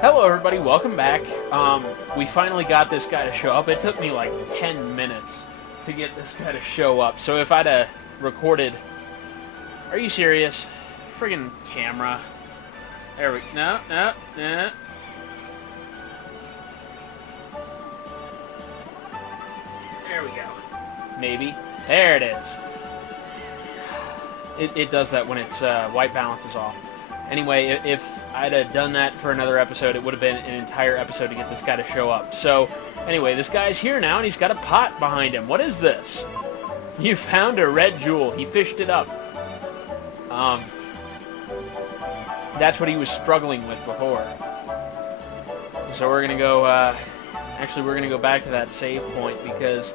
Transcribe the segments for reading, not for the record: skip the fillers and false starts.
Hello everybody, welcome back. We finally got this guy to show up. It took me like 10 minutes to get this guy to show up. So if I'd recorded... Are you serious? Friggin' camera. There we... No. There we go. Maybe. There it is. It does that when its white balance is off. Anyway, if I'd have done that for another episode, it would have been an entire episode to get this guy to show up. So, anyway, this guy's here now, and he's got a pot behind him. What is this? You found a red jewel. He fished it up. That's what he was struggling with before. So we're going to go, actually, we're going to go back to that save point, because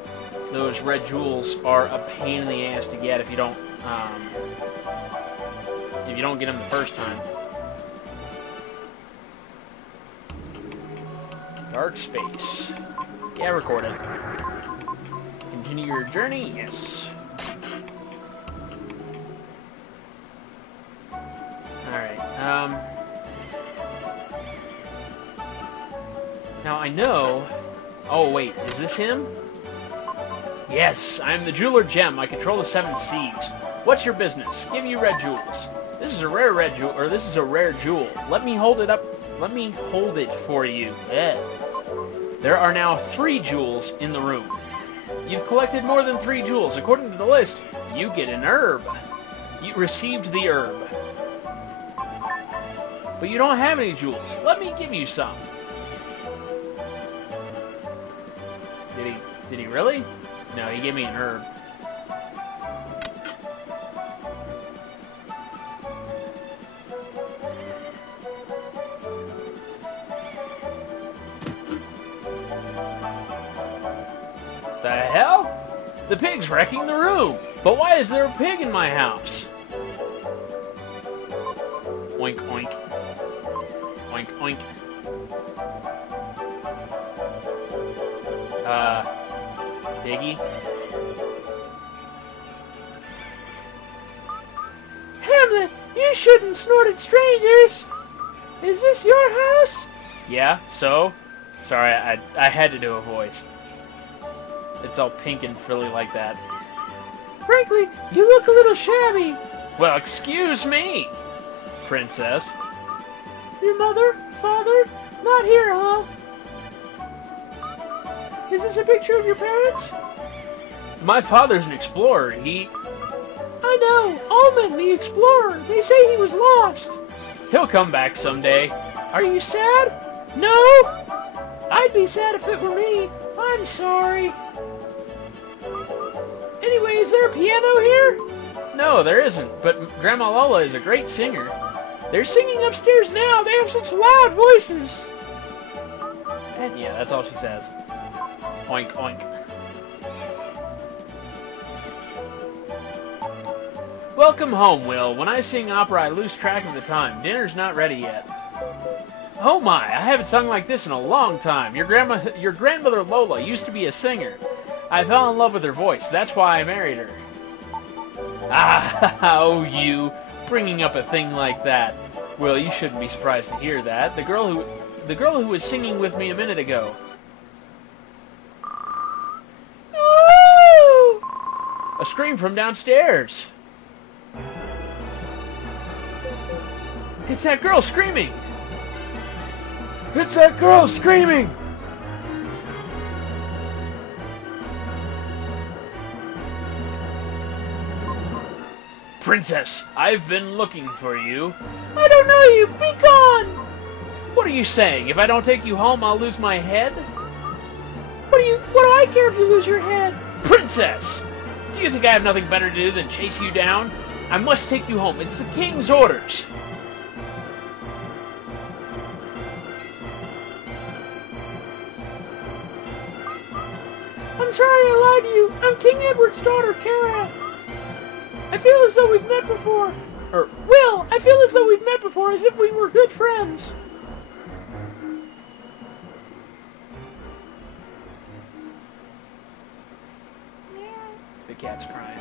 those red jewels are a pain in the ass to get if you don't get them the first time. Dark space. Yeah, recorded. Continue your journey? Yes. Alright, now I know... Oh, wait, is this him? Yes, I am the jeweler Gem. I control the 7 seas. What's your business? Give you red jewels. This is a rare red jewel, or this is a rare jewel. Let me hold it up. Let me hold it for you. There are now 3 jewels in the room. You've collected more than 3 jewels. According to the list, you get an herb. You received the herb. But you don't have any jewels. Let me give you some. Did he really? No, he gave me an herb. The hell? The pig's wrecking the room. But why is there a pig in my house? Oink, oink. Oink, oink. Piggy? Hamlet, you shouldn't snort at strangers. Is this your house? Yeah, so? Sorry, I had to do a voice. It's all pink and frilly like that. Frankly, you look a little shabby. Well, excuse me, princess. Your mother? Father? Not here, huh? Is this a picture of your parents? My father's an explorer. I know. Almond, the explorer. They say he was lost. He'll come back someday. Are you sad? No. I'd be sad if it were me. I'm sorry. Anyway, is there a piano here? No, there isn't. But Grandma Lola is a great singer. They're singing upstairs now. They have such loud voices. And yeah, that's all she says. Oink, oink. Welcome home, Will. When I sing opera, I lose track of the time. Dinner's not ready yet. Oh my, I haven't sung like this in a long time. Your grandmother Lola used to be a singer. I fell in love with her voice. That's why I married her. Ah, oh you, bringing up a thing like that. Will, you shouldn't be surprised to hear that. The girl who was singing with me a minute ago. No! A scream from downstairs. It's that girl screaming! It's that girl screaming! Princess, I've been looking for you. I don't know you! Be gone! What are you saying? If I don't take you home, I'll lose my head? What do I care if you lose your head? Princess! Do you think I have nothing better to do than chase you down? I must take you home. It's the king's orders. I'm sorry I lied to you. I'm King Edward's daughter, Kara. I feel as though we've met before. Will, I feel as though we've met before, as if we were good friends. The cat's crying.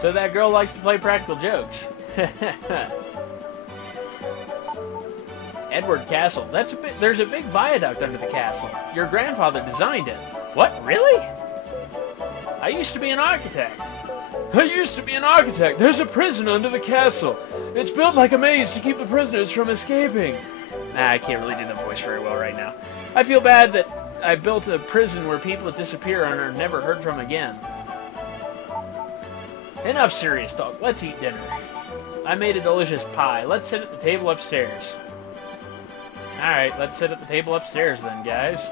So that girl likes to play practical jokes. Edward Castle. There's a big viaduct under the castle. Your grandfather designed it. What? Really? I used to be an architect. There's a prison under the castle. It's built like a maze to keep the prisoners from escaping. I can't really do the voice very well right now. I feel bad that I built a prison where people disappear and are never heard from again. Enough serious talk. Let's eat dinner. I made a delicious pie. Let's sit at the table upstairs. Alright, let's sit at the table upstairs then, guys.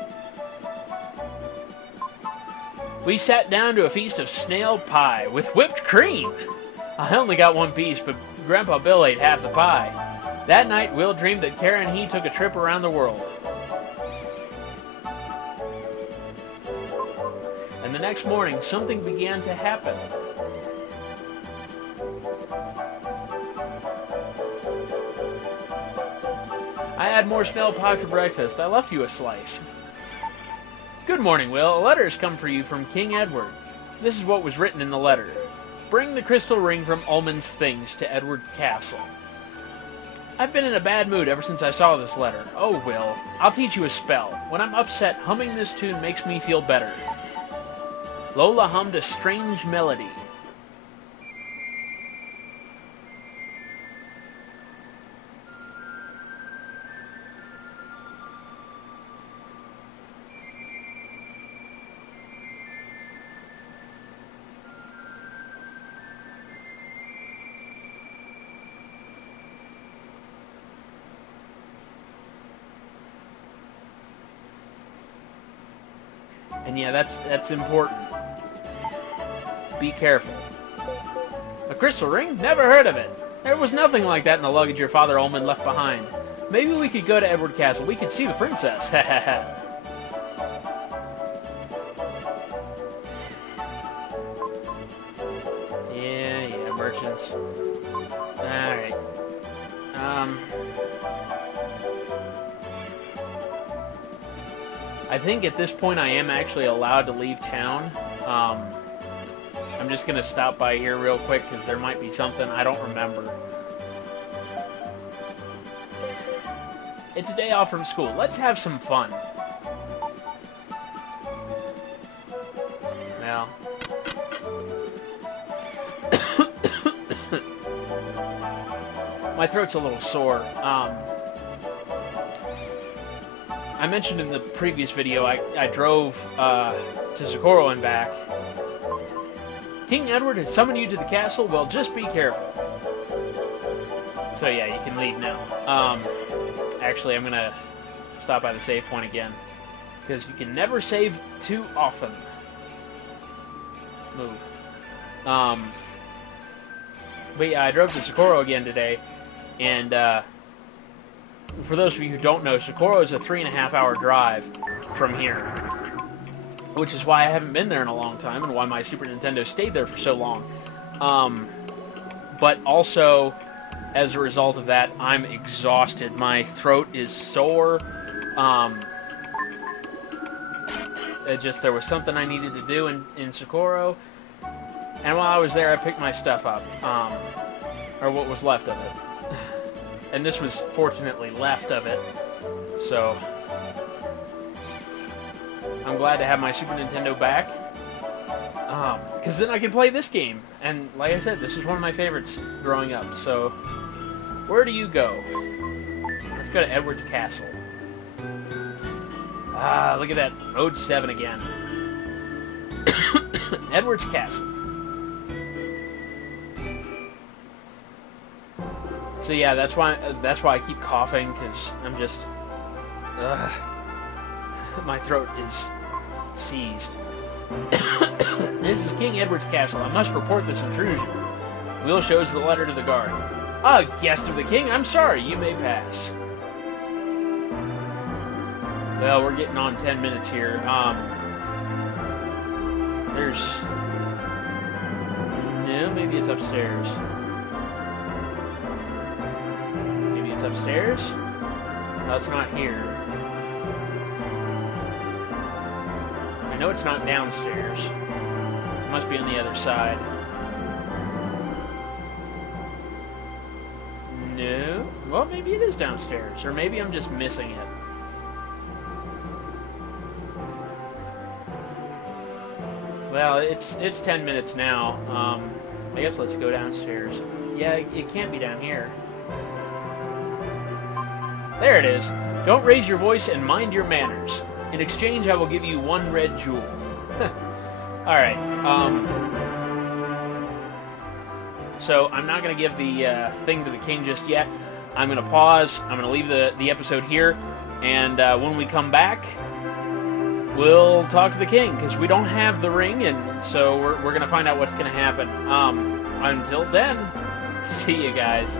We sat down to a feast of snail pie with whipped cream. I only got one piece, but Grandpa Bill ate half the pie. That night, Will dreamed that Kara and he took a trip around the world. And the next morning, something began to happen. I had more snail pie for breakfast. I left you a slice. Good morning, Will. A letter has come for you from King Edward. This is what was written in the letter. Bring the crystal ring from Ullman's things to Edward Castle. I've been in a bad mood ever since I saw this letter. Oh, Will, I'll teach you a spell. When I'm upset, humming this tune makes me feel better. Lola hummed a strange melody. And yeah, that's important. Be careful. A crystal ring? Never heard of it. There was nothing like that in the luggage your father Ullman left behind. Maybe we could go to Edward Castle. We could see the princess. Ha ha ha. Yeah, merchants. Alright. I think at this point I am actually allowed to leave town. I'm just going to stop by here real quick because there might be something I don't remember. It's a day off from school. Let's have some fun. Well. My throat's a little sore. I mentioned in the previous video, I drove to Socorro and back. King Edward has summoned you to the castle? Well, just be careful. So yeah, you can leave now. Actually, I'm going to stop by the save point again. Because you can never save too often. Move. But yeah, I drove to Socorro again today. And, for those of you who don't know, Socorro is a 3.5-hour drive from here. Which is why I haven't been there in a long time, and why my Super Nintendo stayed there for so long. But also, as a result of that, I'm exhausted. My throat is sore. There was something I needed to do in Socorro. And while I was there, I picked my stuff up. Or what was left of it. And this was, fortunately, left of it. So, I'm glad to have my Super Nintendo back. Because then I can play this game. And, like I said, this is one of my favorites growing up. So, where do you go? Let's go to Edward's Castle. Ah, look at that. Mode 7 again. Edward's Castle. So yeah, that's why I keep coughing, because I'm just... my throat is seized. This is King Edward's Castle. I must report this intrusion. Will shows the letter to the guard. A guest of the king? I'm sorry, you may pass. Well, we're getting on 10 minutes here. There's... No, maybe it's upstairs. Maybe it's upstairs? No, it's not here. I know it's not downstairs. It must be on the other side. No. Well, maybe it is downstairs, or maybe I'm just missing it. Well, it's 10 minutes now. I guess let's go downstairs. Yeah, it can't be down here. There it is. Don't raise your voice and mind your manners. In exchange, I will give you 1 red jewel. Alright, so I'm not going to give the thing to the king just yet. I'm going to pause. I'm going to leave the episode here. And when we come back, we'll talk to the king, because we don't have the ring, and so we're going to find out what's going to happen. Until then, see you guys.